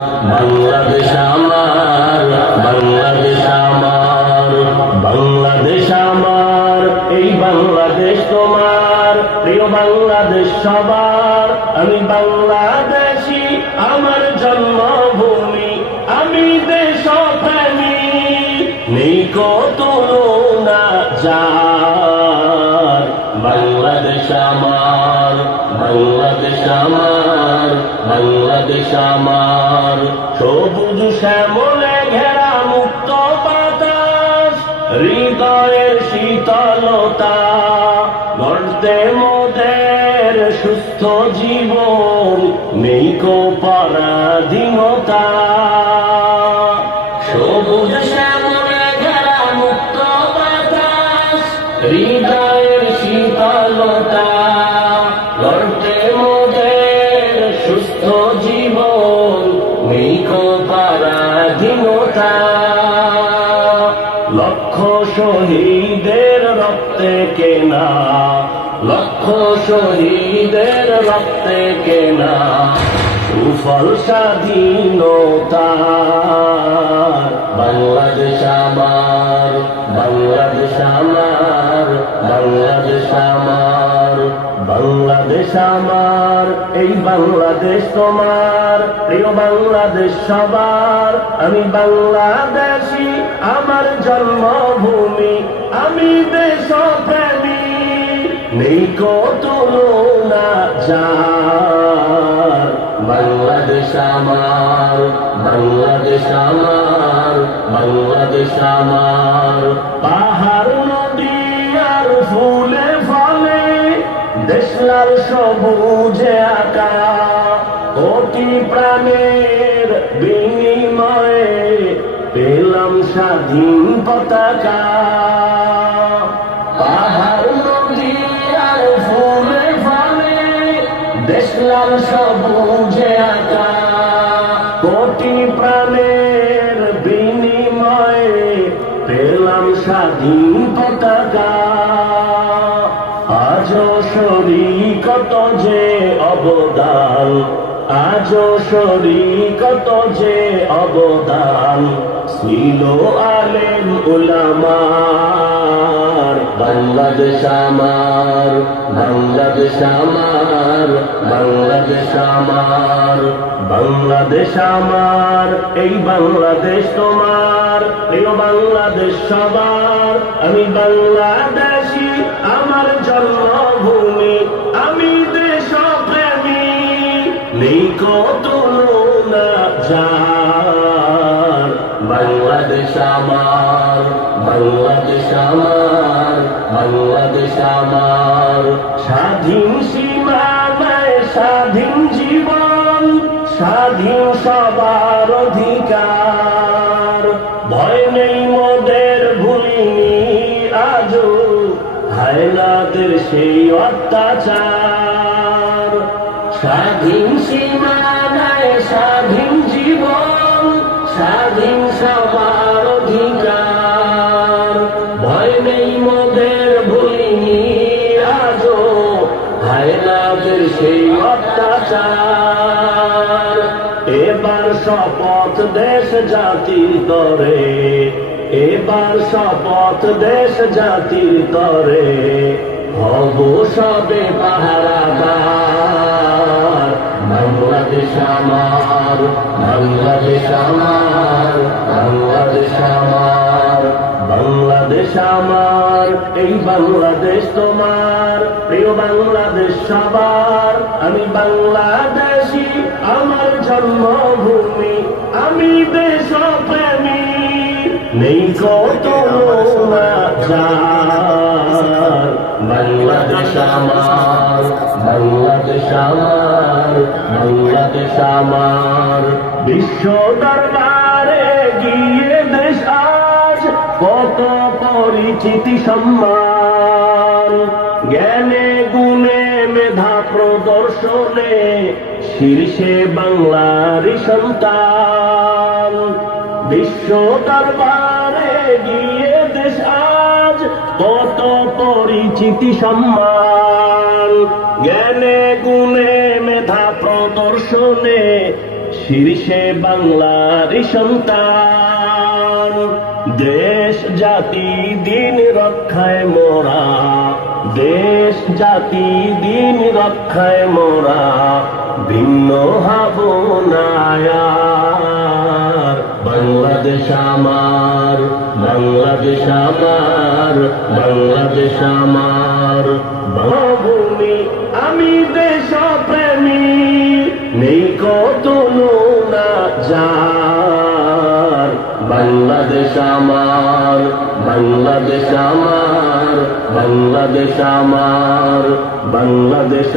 বাংলাদেশ আমার, বাংলাদেশ আমার, বাংলাদেশ আমার, এই বাংলাদেশ তোমার, প্রিয় বাংলাদেশ সবার। আমি বাংলাদেশী, আমার জন্মভূমি, আমি দেশপ্রেমী, নেই কত তুলনা যার। বাংলাদেশ আমার, বাংলাদেশ আমার, বাংলাদেশ আমার, সবুজ শ্যামলে ঘেরা মুক্ত বাতাস, হৃদয়ের শীতলতা, গড়তে মোদের সুস্থ জীবন, নেই কো পরাধীনতা। সবুজ শ্যামলে ঘেরা মুক্ত বাতাস, হৃদয়ের শীতলতা, গড়তে মোদের সুস্থ জীবন, নেই কো পরাধীনতা। লক্ষ শহীদের রক্তে কেনা, লক্ষ শহীদের রক্তে কেনা, সুফল স্বাধীনতা। বাংলাদেশ আমার, বাংলাদেশ আমার, বাংলাদেশ আমার, বাংলাদেশ আমার, এই বাংলাদেশ তোমার, প্রিয় বাংলাদেশ সবার। আমি বাংলাদেশী, আমার জন্মভূমি, আমি দেশপ্রেমী, নেই কো তুলনা যার। বাংলাদেশ আমার, বাংলাদেশ আমার, বাংলাদেশ আমার, পাহাড় নদী আর ফুলে ফলে, দেশ লাল সবুজে আঁকা, কোটি প্রাণের বিনিময়ে পেলাম স্বাধীন পতাকা। পাহাড় নদী আর ফুলে ফলে, দেশ লাল সবুজে আঁকা, কোটি প্রাণের বিনিময়ে পেলাম স্বাধীন পতাকা। আজও শরীকত যে অবদান, আজও শরীকত যে অবদান, ছিল আলেম উলামার। বাংলাদেশ আমার, বাংলাদেশ আমার, বাংলাদেশ আমার, বাংলাদেশ আমার, এই বাংলাদেশ তোমার, প্রিয় বাংলাদেশ সবার। আমি বাংলাদেশী, আমার জন্মভূমি, আমি দেশপ্রেমী, নেই কো তুলনা যার। বাংলাদেশ আমার, বাংলাদেশ আমার, বাংলাদেশ আমার, স্বাধীন সীমানায় স্বাধীন জীবন, স্বাধীন সবার অধিকার। ভয় নেই মোদের, ভুলিনি আজও হায়নাদের সেই অত্যাচার। স্বাধীন সীমানায় স্বাধীন জীবন, স্বাধীন সবার অধিকার। ভয় নেই মোদের, ভুলিনি আজও হায়নাদের সেই অত্যাচার। এবার শপথ দেশ জাতির তরে, এবার শপথ দেশ জাতির তরে, হব সবে পাহারাদার। বাংলাদেশ আমার, বাংলাদেশ আমার, বাংলাদেশ আমার, বাংলাদেশ আমার, এই বাংলাদেশ তোমার, প্রিয় বাংলাদেশ সবার। আমি বাংলাদেশী, আমার জন্মভূমি, আমি দেশপ্রেমী, নেই কো তুলনা যার। বাংলাদেশ আমার, বাংলাদেশ আমার, বাংলাদেশ আমার, বিশ্ব দরবারে গিয়ে দেশ আজ কত পরিচিতি সম্মান। জ্ঞানে গুণে মেধা প্রদর্শনে শীর্ষে বাংলারই সন্তান। বিশ্ব দরবারে গিয়ে দেশ আজ কত পরিচিতি সম্মান। জ্ঞানে গুণে মেধা প্রদর্শনে শীর্ষে বাংলার সন্তান, দেশ জাতি দিন রক্ষায় মোরা, দেশ জাতি দিন রক্ষায় মোরা, ভিন্ন হব না আর। বাংলাদেশ আমার, বাংলাদেশ আমার, বাংলাদেশ আমার ভূমি, আমি দেশপ্রেমী, নেই কত না যার। বাংলাদেশ আমার, বাংলাদেশ আমার, বাংলাদেশ আমার, বাংলাদেশ।